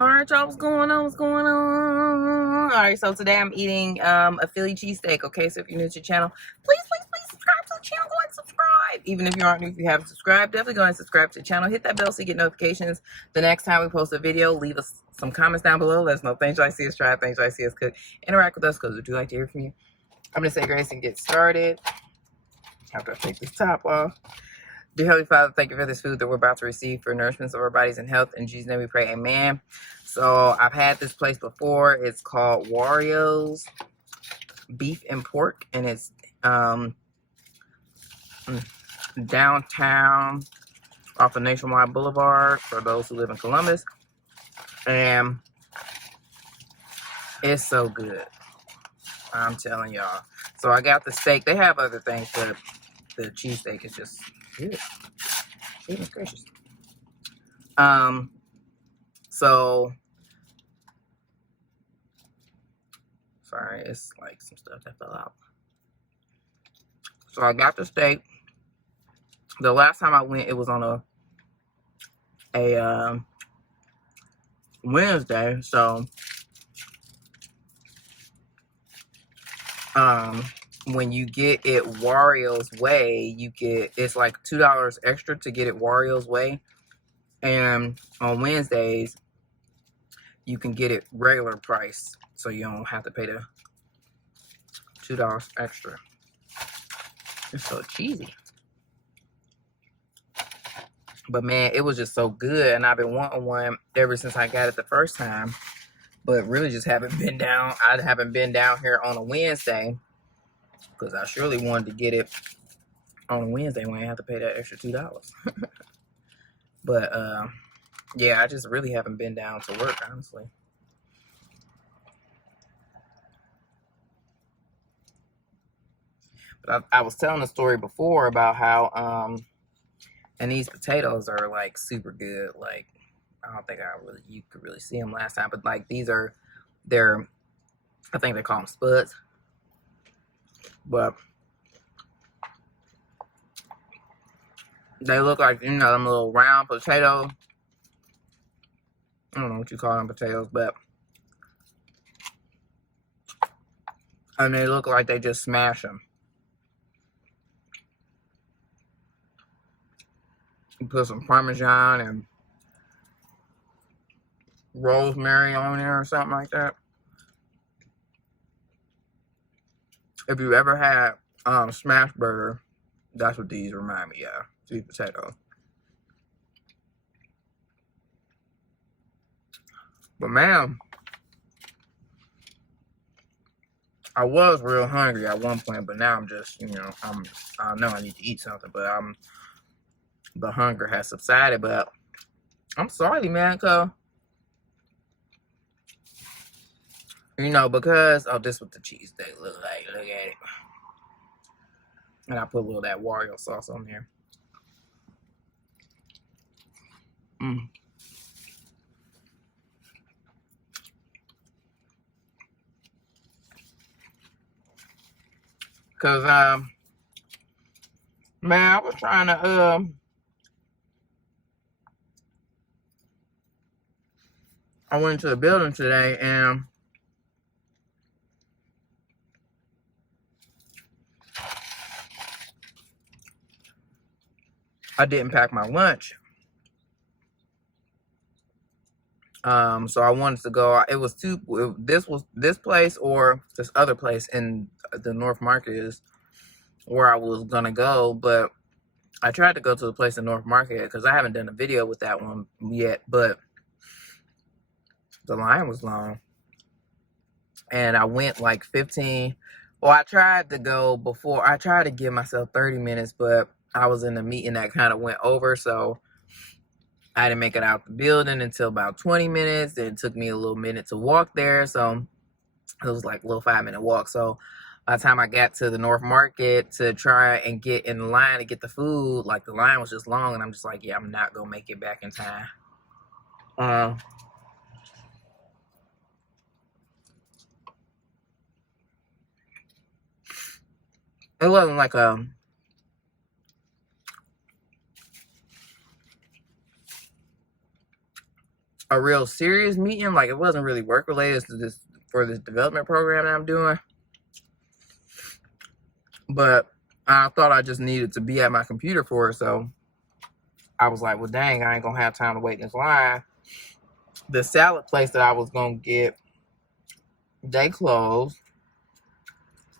All right, y'all, what's going on? What's going on? All right, so today I'm eating a Philly cheesesteak. Okay, so if you're new to the channel, please subscribe to the channel. Go and subscribe. Even if you aren't new, if you haven't subscribed, definitely go and subscribe to the channel. Hit that bell so you get notifications the next time we post a video. Leave us some comments down below. Let us know things you like to see us try, things you like to see us cook. Interact with us because we do like to hear from you. I'm going to say grace and get started. After I take this top off. Dear Heavenly Father, thank you for this food that we're about to receive for nourishment of our bodies and health. In Jesus' name we pray, amen. So I've had this place before. It's called Warrios Beef and Pork, and it's downtown off of Nationwide Boulevard for those who live in Columbus. And it's so good. I'm telling y'all. So I got the steak. They have other things, but the cheesesteak is just good. Goodness gracious. So sorry, it's like some stuff that fell out. So I got the steak. The last time I went, it was on a Wednesday. So when you get it Warrios way, it's like $2 extra to get it Warrios way. And on Wednesdays, you can get it regular price, so you don't have to pay the $2 extra. It's so cheesy. But man, it was just so good, and I've been wanting one ever since I got it the first time. But really just haven't been down. I haven't been down here on a Wednesday because I surely wanted to get it on a Wednesday when I have to pay that extra $2. But yeah, I just really haven't been down to work, honestly. But I was telling a story before about how and these potatoes are like super good. Like, I don't think you could really see them last time, but like they're I think they call them spuds. But they look like, you know, them little round potatoes. I don't know what you call them potatoes, but and they look like they just smash them. You put some Parmesan and rosemary on there or something like that. If you ever had smash burger, that's what these remind me of. Sweet potato. But man, I was real hungry at one point, but now I'm just, you know, I know I need to eat something, but the hunger has subsided. But I'm sorry, man, cause you know, because this is what the cheesesteak look like. Look at it. And I put a little of that Wario sauce on there. Cause man, I was trying to I went to the building today and I didn't pack my lunch. So I wanted to go. It was this place or this other place in the North Market is where I was gonna go, but I tried to go to the place in North Market because I haven't done a video with that one yet, but the line was long. And I went like 15. Well, I tried to go before. I tried to give myself 30 minutes, but I was in a meeting that kind of went over, so I didn't make it out the building until about 20 minutes. Then it took me a little minute to walk there, so it was like a little 5-minute walk. So by the time I got to the North Market to try and get in the line to get the food, like the line was just long, and I'm just like, yeah, I'm not gonna make it back in time. It wasn't like a real serious meeting. Like, it wasn't really work related to this, for this development program that I'm doing. But I thought I just needed to be at my computer for it, so I was like, well, dang, I ain't gonna have time to wait in this line. The salad place that I was gonna get, they closed.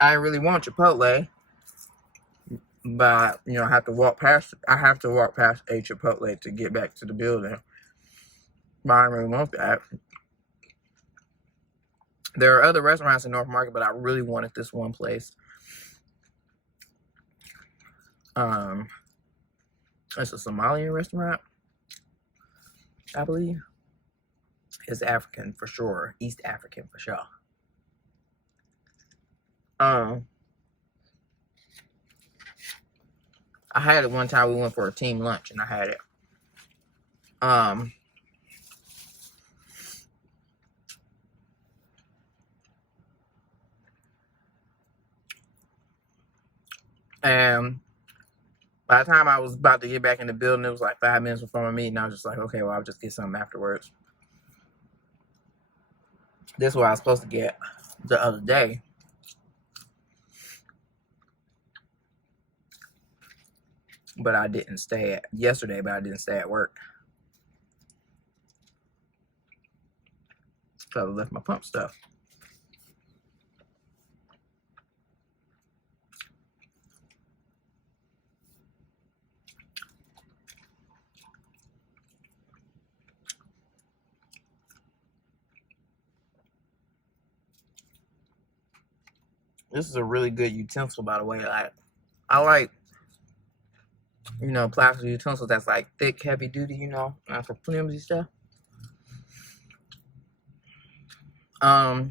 I didn't really want Chipotle, but you know, I have to walk past a Chipotle to get back to the building. But I didn't really want that. There are other restaurants in North Market, but I really wanted this one place. It's a Somalian restaurant, I believe. It's African for sure. East African for sure. I had it one time. We went for a team lunch, and I had it. And by the time I was about to get back in the building, it was like 5 minutes before my meeting. I was just like, okay, well, I'll just get something afterwards. This is what I was supposed to get the other day. But I didn't stay at yesterday, but I didn't stay at work. So I left my pump stuff. This is a really good utensil, by the way. I like, you know, plastic utensils that's like thick, heavy duty, you know, not for flimsy stuff. Oh,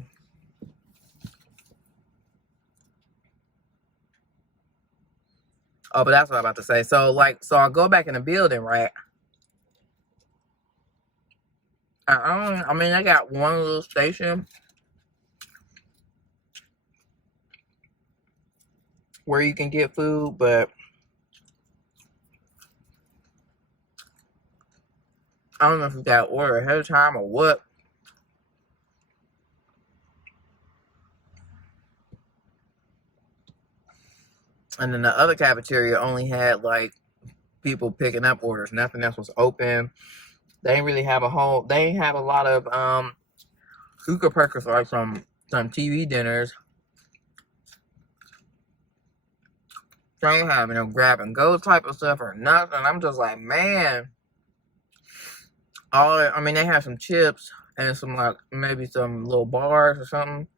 but that's what I'm about to say. So I go back in the building, right? I mean, I got one little station where you can get food, but I don't know if you got to order ahead of time or what. And then the other cafeteria only had like people picking up orders. Nothing else was open. They didn't really have they didn't have a lot of hookah perkers, like some TV dinners. They ain't have no grab and go type of stuff or nothing. I'm just like, man. I mean, they have some chips and some, like, maybe some little bars or something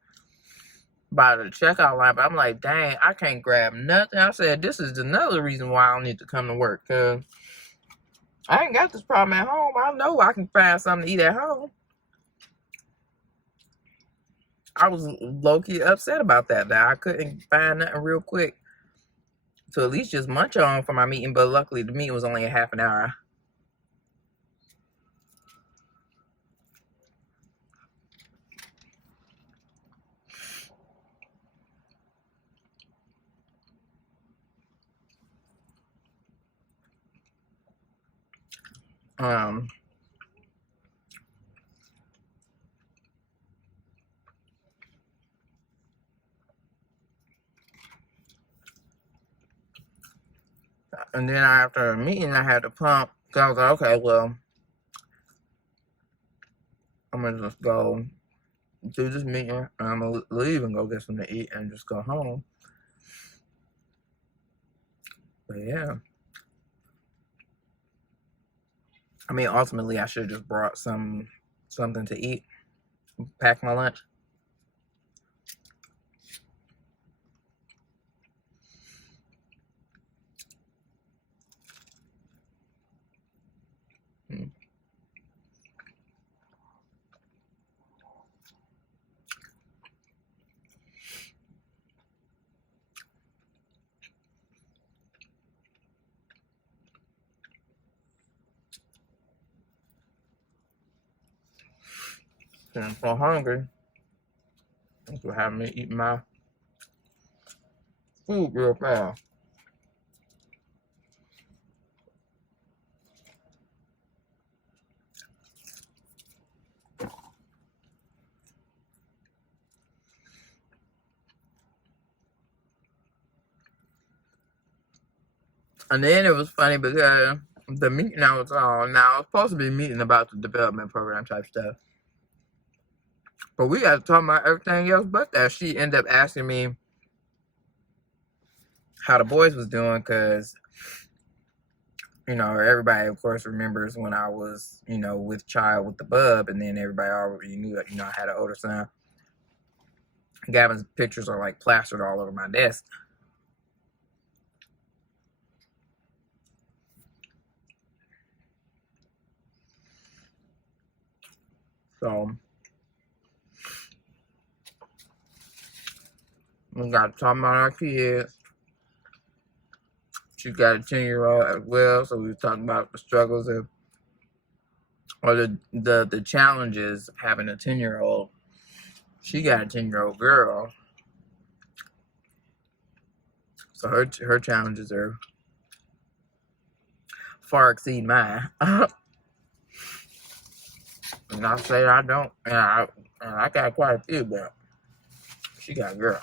by the checkout line, but I'm like, dang, I can't grab nothing. I said, this is another reason why I don't need to come to work, because I ain't got this problem at home. I know I can find something to eat at home. I was low-key upset about that I couldn't find nothing real quick to at least just munch on for my meeting, but luckily the meeting was only a half an hour. And then after a meeting, I had to pump. So I was like, okay, well, I'm going to just go do this meeting, and I'm going to leave and go get something to eat and just go home. But yeah. I mean, ultimately, I should have just brought something to eat, pack my lunch. I'm so hungry. This will have me eat my food real fast. And then it was funny because the meeting I was on, now I was supposed to be meeting about the development program type stuff. But we got to talk about everything else but that. She ended up asking me how the boys was doing because, you know, everybody, of course, remembers when I was, you know, with child with the bub, and then everybody already knew that, you know, I had an older son. Gavin's pictures are like plastered all over my desk. So we got to talk about our kids. She got a 10-year-old as well, so we were talking about the struggles of, or the challenges of having a 10-year-old. She got a 10-year-old girl, so her challenges are far exceed mine. And I say I don't, and I got quite a few, but she got a girl.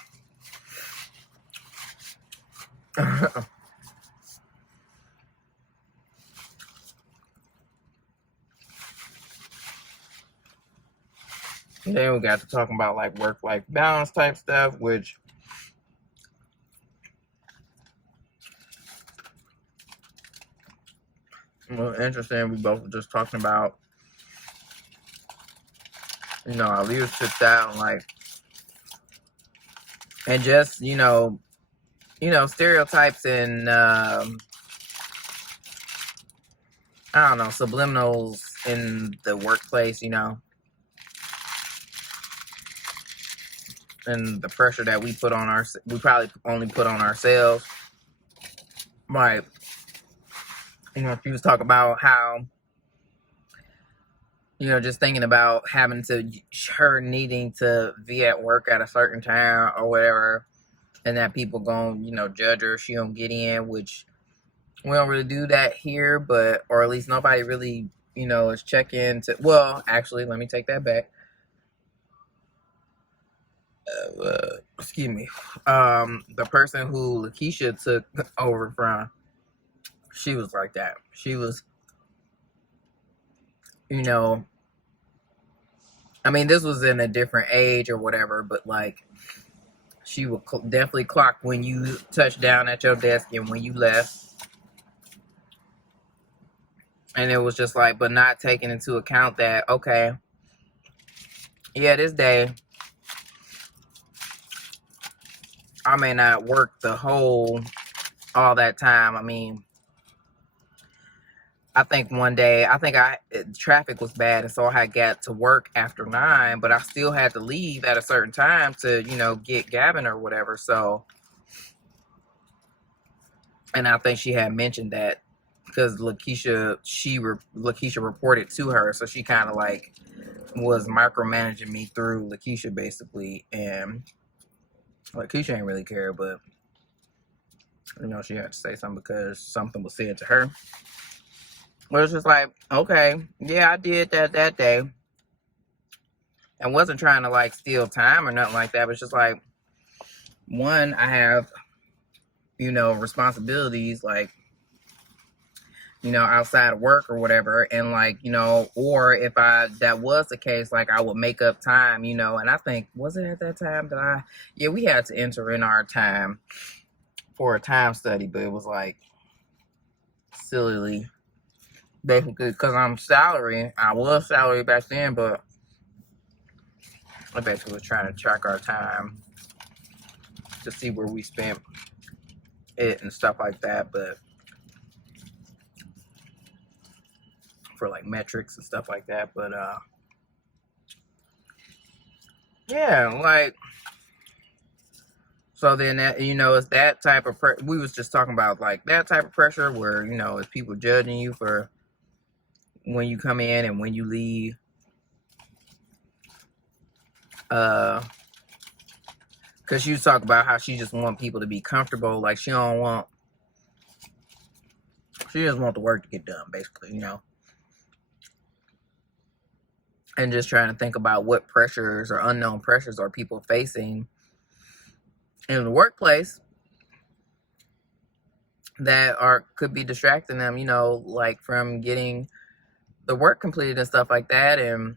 And then we got to talking about like work-life balance type stuff, which was interesting. We both were just talking about, you know, our leadership style, like, and just, you know, stereotypes and I don't know, subliminals in the workplace, you know, and the pressure that we probably only put on ourselves. Right. You know, she was talking about how, you know, just thinking about her needing to be at work at a certain time or whatever, and that people gon', you know, judge her if she don't get in, which we don't really do that here, but, or at least nobody really, you know, is checking to, well, actually, let me take that back. Excuse me. The person who Lakeisha took over from, she was like that. She was, you know, I mean, this was in a different age or whatever, but like, she would definitely clock when you touched down at your desk and when you left. And it was just like, but not taking into account that, okay, yeah, this day, I may not work all that time. I mean, I think one day, traffic was bad, and so I had got to work after 9, but I still had to leave at a certain time to, you know, get Gavin or whatever. So, and I think she had mentioned that because Lakeisha reported to her, so she kind of like was micromanaging me through Lakeisha basically, and Lakeisha ain't really care, but you know, she had to say something because something was said to her. But it's just like, okay, yeah, I did that day. I wasn't trying to like steal time or nothing like that, but it's just like, one, I have, you know, responsibilities like, you know, outside of work or whatever, and like, you know, or if that was the case, like I would make up time, you know, and I think, was it at that time that we had to enter in our time for a time study, but it was like sillily, basically, because I was salary back then, but I basically was trying to track our time to see where we spent it and stuff like that, but for like metrics and stuff like that, but yeah, like, so then that, you know, it's that type of we was just talking about like that type of pressure where, you know, it's people judging you for when you come in and when you leave, because you talk about how she just want people to be comfortable, like she just want the work to get done, basically, you know. And just trying to think about what pressures or unknown pressures are people facing in the workplace that could be distracting them, like from getting the work completed and stuff like that. And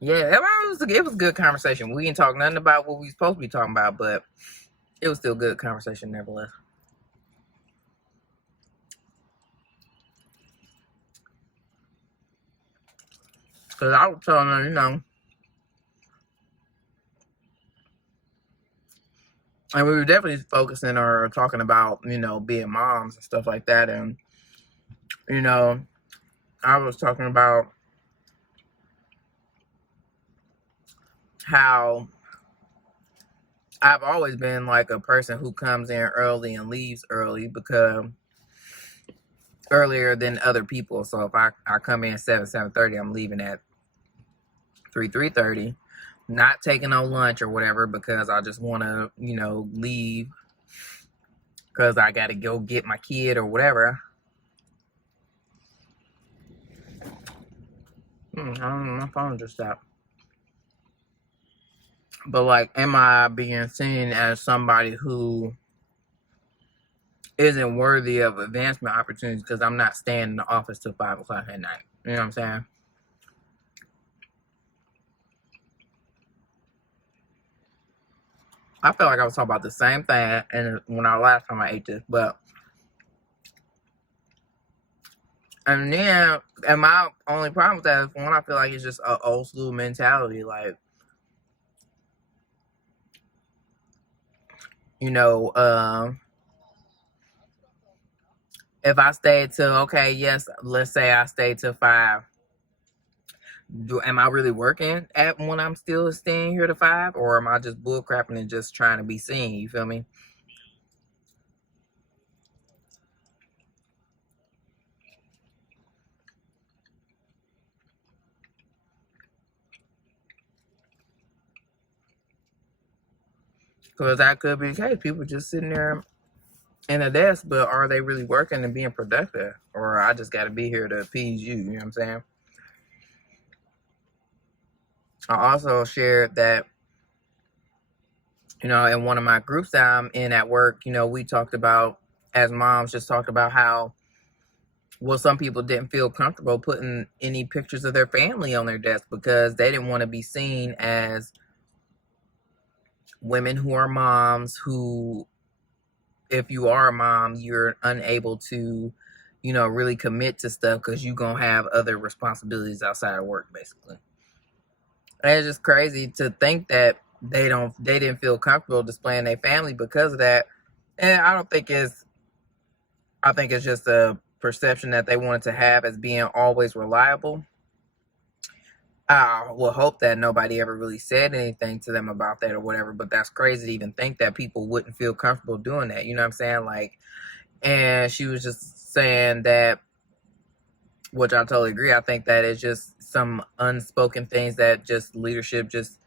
yeah, it was a good conversation. We didn't talk nothing about what we were supposed to be talking about, but it was still good conversation nevertheless. Because I was telling her, and we were definitely focusing or talking about, being moms and stuff like that. And, I was talking about how I've always been like a person who comes in early and leaves early, because earlier than other people. So if I come in 7:30, I'm leaving at 3:30, not taking no lunch or whatever, because I just want to, leave because I got to go get my kid or whatever. I don't know, my phone just stopped. But like, am I being seen as somebody who isn't worthy of advancement opportunities because I'm not staying in the office till 5 o'clock at night? You know what I'm saying? I feel like I was talking about the same thing and when last time I ate this, and my only problem with that is, one, I feel like it's just an old school mentality. Like, if I stayed till, okay, yes, let's say I stayed till 5. Am I really working at when I'm still staying here to 5, or am I just bullcrapping and just trying to be seen? You feel me? Because that could be the case. People just sitting there in a desk, but are they really working and being productive? Or I just got to be here to appease you. You know what I'm saying? I also shared that, in one of my groups that I'm in at work, we talked about, as moms, just talked about how, well, some people didn't feel comfortable putting any pictures of their family on their desk because they didn't want to be seen as women who are moms who, if you are a mom, you're unable to, really commit to stuff because you're going to have other responsibilities outside of work, basically. And it's just crazy to think that they didn't feel comfortable displaying their family because of that. And I think it's just a perception that they wanted to have as being always reliable. I will hope that nobody ever really said anything to them about that or whatever, but that's crazy to even think that people wouldn't feel comfortable doing that. You know what I'm saying? Like, and she was just saying that, which I totally agree. I think that it's just some unspoken things that just leadership just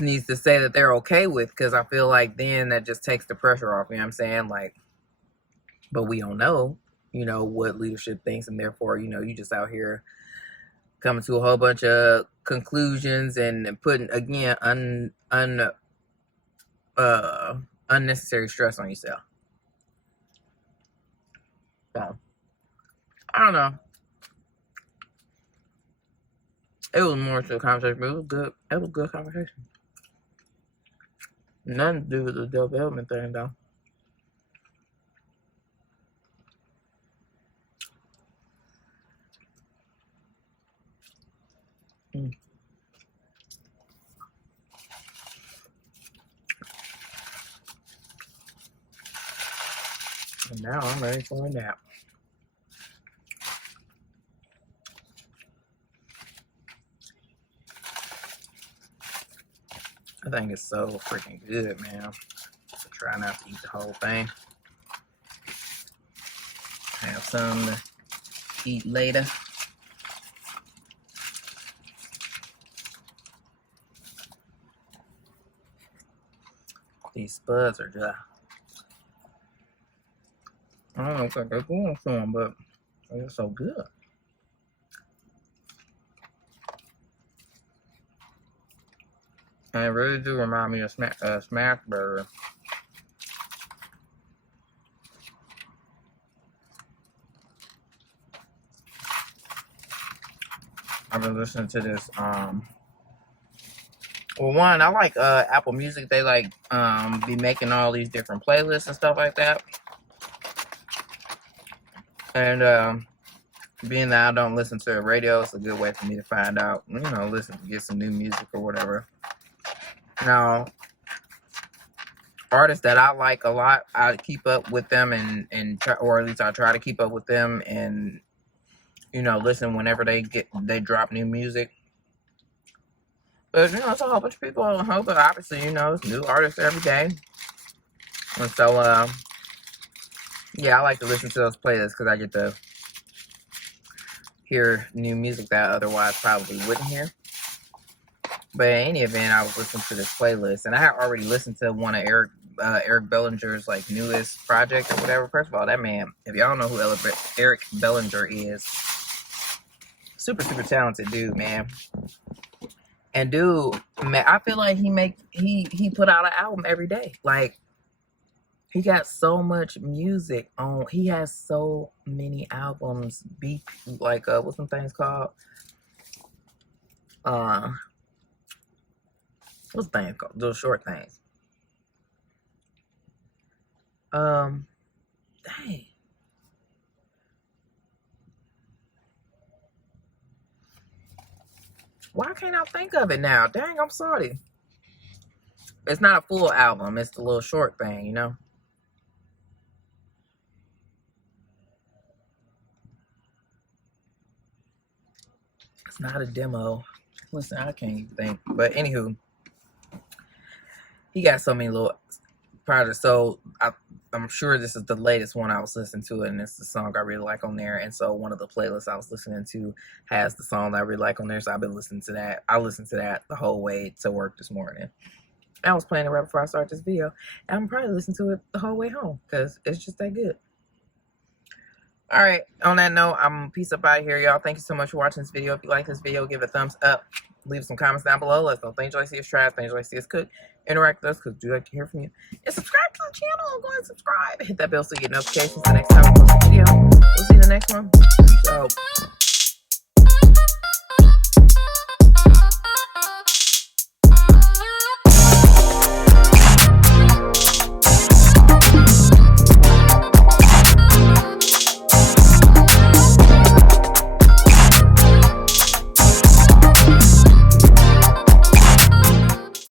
needs to say that they're okay with, because I feel like then that just takes the pressure off. You know what I'm saying? Like, but we don't know, what leadership thinks, and therefore, you just out here coming to a whole bunch of conclusions and putting, again, unnecessary stress on yourself. So I don't know. It was more to a conversation, but it was good. It was a good conversation. Nothing to do with the development thing, though. Mm. And now I'm ready for a nap. I think it's so freaking good, man. So try not to eat the whole thing. Have some to eat later. These spuds are just, I don't know if they're going for them, but they're so good. And it really do remind me of Smash Burger. been listening to this. Well, one, I like Apple Music. They like be making all these different playlists and stuff like that. And being that I don't listen to the radio, it's a good way for me to find out, listen, get some new music or whatever. Now, artists that I like a lot, I keep up with them and try, or at least I try to keep up with them and listen whenever they drop new music. But it's a whole bunch of people on hope, but obviously it's new artists every day. And so yeah, I like to listen to those playlists because I get to hear new music that I otherwise probably wouldn't hear. But in any event, I was listening to this playlist, and I had already listened to one of Eric Bellinger's like newest project or whatever. First of all, that man, if y'all don't know who Eric Bellinger is, super talented dude, man. And dude, man, I feel like he put out an album every day. Like, he got so much music on. He has so many albums. Like what's some things called? What's the thing called? Those short things. Dang. Why can't I think of it now? Dang, I'm sorry. It's not a full album. It's the little short thing, It's not a demo. Listen, I can't even think. But anywho, he got so many little projects. So I'm sure this is the latest one I was listening to, and it's the song I really like on there. And so one of the playlists I was listening to has the song that I really like on there. So I've been listening to that. I listened to that the whole way to work this morning. I was playing it right before I started this video. And I'm probably listening to it the whole way home because it's just that good. All right. On that note, I'm peace up out of here, y'all. Thank you so much for watching this video. If you like this video, give it a thumbs up. Leave some comments down below. Let us know things you like to see us try, things you like to see us cook. Interact with us because we do like to hear from you. And subscribe to the channel. Go ahead and subscribe. Hit that bell so you get notifications the next time we post a video. We'll see you in the next one. Peace out.